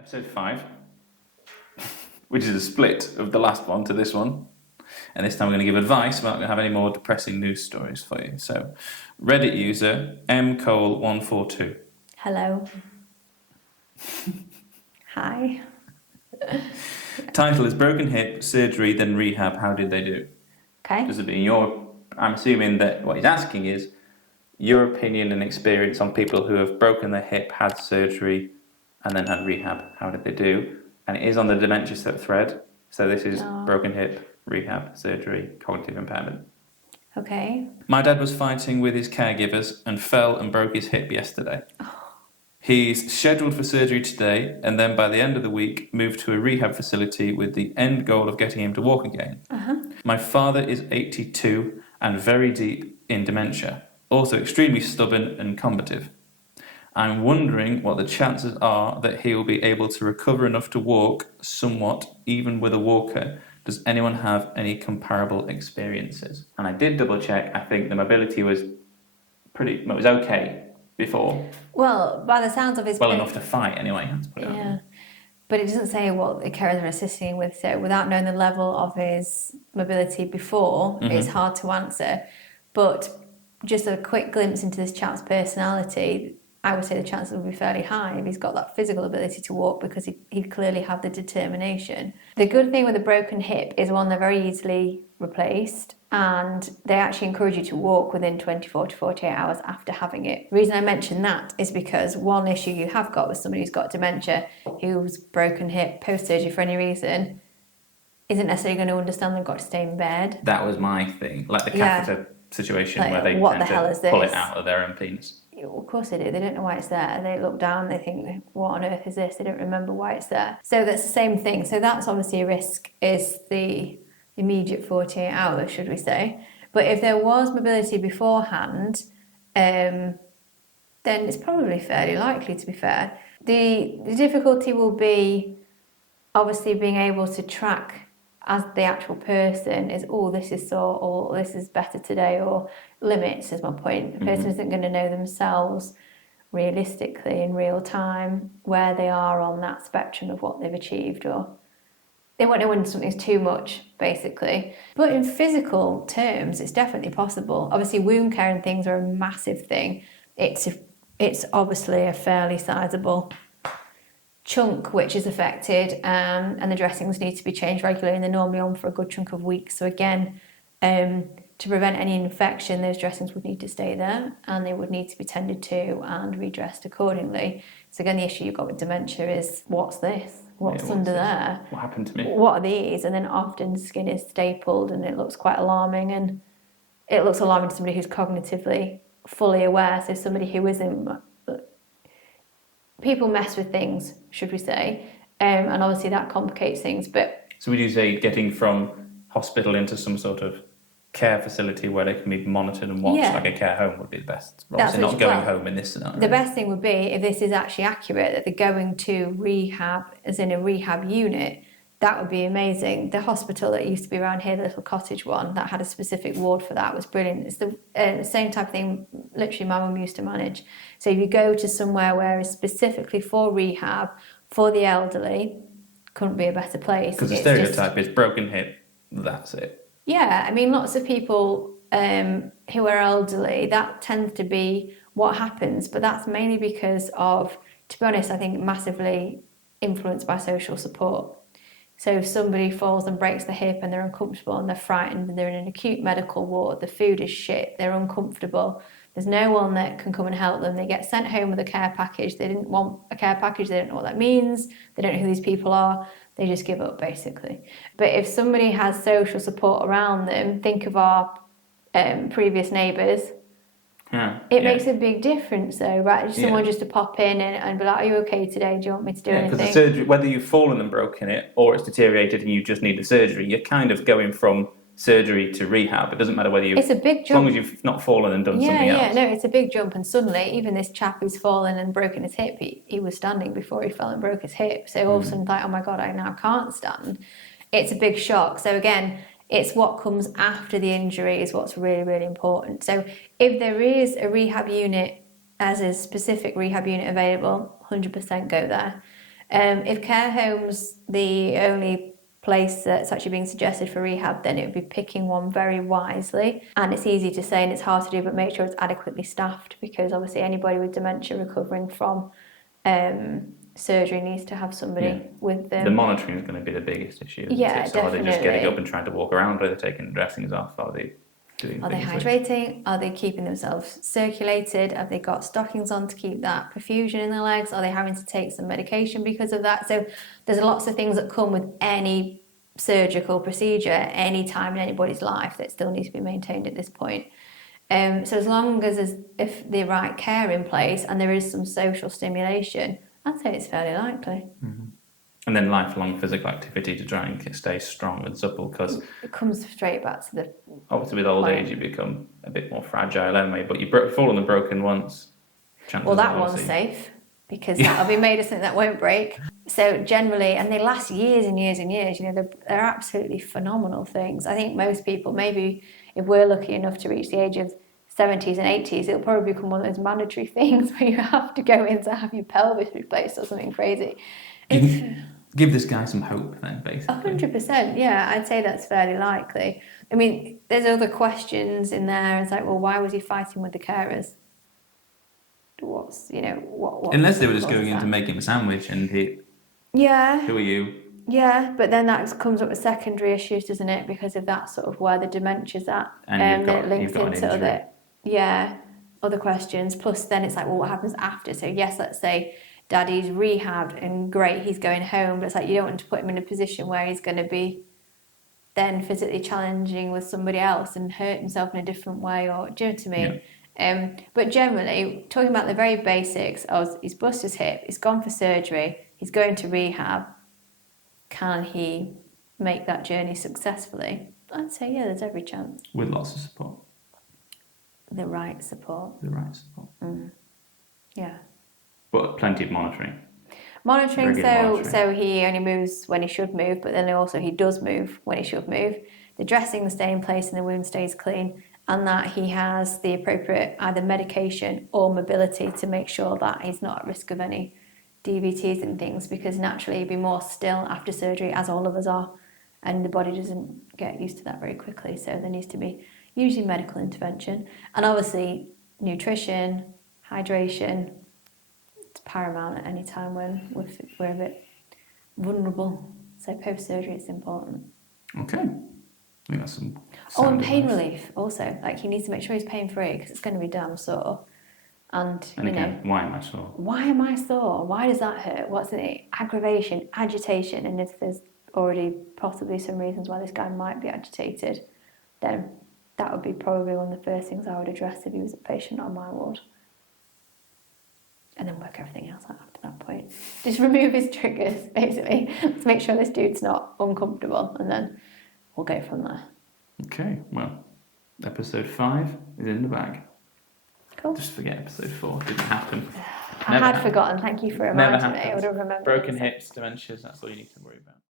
Episode 5, which is a split of the last one to this one. And this time we're going to give advice. We're not going to have any more depressing news stories for you. So, Reddit user mcole142. Hello. Hi. Title is Broken Hip, Surgery, then Rehab. How did they do? Okay. Does it be I'm assuming that what he's asking is your opinion and experience on people who have broken their hip, had surgery, and then had rehab. How did they do? And it is on the dementia thread. So this is broken hip, rehab, surgery, cognitive impairment. Okay. My dad was fighting with his caregivers and fell and broke his hip yesterday. He's scheduled for surgery today and then by the end of the week moved to a rehab facility with the end goal of getting him to walk again. My father is 82 and very deep in dementia, also extremely stubborn and combative. I'm wondering what the chances are that he will be able to recover enough to walk somewhat, even with a walker. Does anyone have any comparable experiences? And I did double check. I think the mobility was okay before. Well, by the sounds of his... Well enough to fight anyway. Yeah. But it doesn't say what the carers are assisting with, so without knowing the level of his mobility before, it's hard to answer. But just a quick glimpse into this chap's personality, I would say the chances would be fairly high if he's got that physical ability to walk because he clearly had the determination. The good thing with a broken hip is one, they're very easily replaced and they actually encourage you to walk within 24 to 48 hours after having it. The reason I mention that is because one issue you have got with somebody who's got dementia, who's broken hip post-surgery for any reason, isn't necessarily going to understand they've got to stay in bed. That was my thing, like the catheter situation like, where they what the hell is this? Pull it out of their own penis. Of course they do. They don't know why it's there. They look down, they think, what on earth is this? They don't remember why it's there. So that's the same thing. So that's obviously a risk, is the immediate 48 hours, should we say. But if there was mobility beforehand, then it's probably fairly likely, to be fair. The difficulty will be obviously being able to track as the actual person is, this is sore, or this is better today, or limits is my point. The person isn't going to know themselves realistically in real time where they are on that spectrum of what they've achieved, or they won't know when something's too much, basically. But in physical terms, it's definitely possible. Obviously, wound care and things are a massive thing. It's obviously a fairly sizable chunk which is affected, and the dressings need to be changed regularly, and they're normally on for a good chunk of weeks. So again, to prevent any infection, those dressings would need to stay there and they would need to be tended to and redressed accordingly. So again, the issue you've got with dementia is, what's this? What's under there? What happened to me? What are these? And then often skin is stapled and it looks quite alarming, and it looks alarming to somebody who's cognitively fully aware. So somebody who isn't... People mess with things, should we say, and obviously that complicates things. But so would you say getting from hospital into some sort of care facility where they can be monitored and watched, like a care home, would be the best? Obviously not going home in this scenario. The best thing would be, if this is actually accurate, that they're going to rehab, as in a rehab unit. That would be amazing. The hospital that used to be around here, the little cottage one, that had a specific ward for that, was brilliant. It's the same type of thing literally my mum used to manage. So if you go to somewhere where it's specifically for rehab, for the elderly, couldn't be a better place. Because the stereotype is broken hip, that's it. Yeah, I mean, lots of people who are elderly, that tends to be what happens, but that's mainly because of, to be honest, I think massively influenced by social support. So if somebody falls and breaks the hip and they're uncomfortable and they're frightened and they're in an acute medical ward, the food is shit, they're uncomfortable, there's no one that can come and help them, they get sent home with a care package, they didn't want a care package, they don't know what that means, they don't know who these people are, they just give up, basically. But if somebody has social support around them, think of our previous neighbours, it makes a big difference though, right? Someone just to pop in and be like, are you okay today? Do you want me to do anything? Because the surgery, whether you've fallen and broken it or it's deteriorated and you just need the surgery, you're kind of going from surgery to rehab. It doesn't matter whether you... It's a big jump. As long as you've not fallen and done something else. No, it's a big jump. And suddenly, even this chap who's fallen and broken his hip, he was standing before he fell and broke his hip. So all of a sudden, like, oh my God, I now can't stand. It's a big shock. So again, it's what comes after the injury is what's really, really important. So if there is a rehab unit, as a specific rehab unit available, 100% go there. If care home's the only place that's actually being suggested for rehab, then it would be picking one very wisely. And it's easy to say and it's hard to do, but make sure it's adequately staffed, because obviously anybody with dementia recovering from surgery needs to have somebody with them. The monitoring is going to be the biggest issue. Yeah, so are they just getting definitely. up and trying to walk around? Are they taking the dressings off? Are they doing Are they things hydrating? Are they keeping themselves circulated? Have they got stockings on to keep that perfusion in their legs? Are they having to take some medication because of that? So there's lots of things that come with any surgical procedure, any time in anybody's life, that still need to be maintained at this point. So as long as if the right care in place and there is some social stimulation, I'd say it's fairly likely. Mm-hmm. And then lifelong physical activity to try and stay strong and supple, because it comes straight back to the... Obviously with old age you become a bit more fragile anyway, but you've fallen and broken once. Well, that one's safe, because that'll be made of something that won't break. So generally, and they last years and years and years, they're absolutely phenomenal things. I think most people, maybe if we're lucky enough to reach the age of 70s and 80s, it'll probably become one of those mandatory things where you have to go in to have your pelvis replaced or something crazy. Give this guy some hope then, basically. 100%, yeah, I'd say that's fairly likely. I mean, there's other questions in there. It's like, well, why was he fighting with the carers? What's Unless they were just going in to make him a sandwich and he... Yeah. Who are you? Yeah, but then that comes up with secondary issues, doesn't it? Because of that sort of where the dementia's at. And it links into other questions. Plus then it's like, well, what happens after? So yes, let's say daddy's rehabbed and great, he's going home, but it's like you don't want to put him in a position where he's going to be then physically challenging with somebody else and hurt himself in a different way, or do you know what I mean? Yeah. But generally, talking about the very basics of he's busted his hip, he's gone for surgery, he's going to rehab, can he make that journey successfully? I'd say, yeah, there's every chance. With lots of support. The right support. Yeah. But plenty of monitoring. Monitoring, so he only moves when he should move, but then also he does move when he should move. The dressings stay in place and the wound stays clean, and that he has the appropriate either medication or mobility to make sure that he's not at risk of any DVTs and things, because naturally he'd be more still after surgery, as all of us are, and the body doesn't get used to that very quickly. So there needs to be usually medical intervention, and obviously nutrition, hydration. It's paramount at any time when we're a bit vulnerable. So post-surgery, it's important. Okay. I think that's some and pain relief also. Like, he needs to make sure he's pain-free, because it's going to be damn sore. And again, why am I sore? Why am I sore? Why does that hurt? What's the aggravation, agitation? And if there's already possibly some reasons why this guy might be agitated, then that would be probably one of the first things I would address if he was a patient on my ward. And then work everything else out after that point. Just remove his triggers, basically. Let's make sure this dude's not uncomfortable, and then we'll go from there. Okay, well, episode 5 is in the bag. Cool. Just forget episode 4. Didn't happen. I had forgotten. Thank you for reminding me. I would have remembered. Broken hips, dementias, that's all you need to worry about.